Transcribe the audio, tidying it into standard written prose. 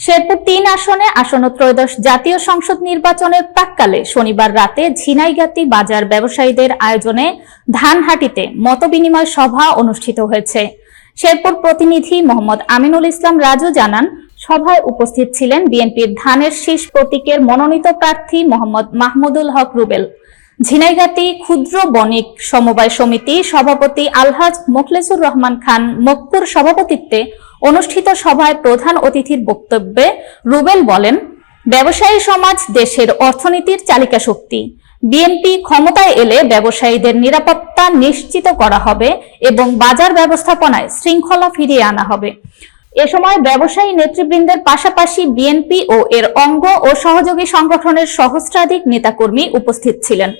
শেরপুর ৩ আসনে আসন্ন ত্রয়োদশ জাতীয় সংসদ নির্বাচনের প্রাক্কালে শনিবার রাতে ঝিনাইগাতি বাজার ব্যবসায়ীদের আয়োজনে ধানহাটিতে মতবিনিময় সভা অনুষ্ঠিত হয়েছে। শেরপুর প্রতিনিধি মোহাম্মদ আমিনুল ইসলাম রাজু জানান, সভায় উপস্থিত ছিলেন বিএনপির ধানের শীষ প্রতীকের মনোনীত প্রার্থী মোহাম্মদ মাহমুদুল হক রুবেল, ঝিনাইগাতি ক্ষুদ্র বণিক সমবায় সমিতি সভাপতি আলহাজ মোখলেসুর রহমান খান মক্কুর সভাপতিত্বে অনুষ্ঠিত সভায় প্রধান অতিথির বক্তব্যে রুবেল বলেন, ব্যবসায়ী সমাজ দেশের অর্থনীতির চালিকা শক্তি। বিএনপি ক্ষমতায় এলে ব্যবসায়ীদের নিরাপত্তা নিশ্চিত করা হবে এবং বাজার ব্যবস্থাপনায় শৃঙ্খলা ফিরিয়ে আনা হবে। এ সময় ব্যবসায়ী নেতৃবৃন্দের পাশাপাশি বিএনপি ও এর অঙ্গ ও সহযোগী সংগঠনের সহস্রাধিক নেতাকর্মী উপস্থিত ছিলেন।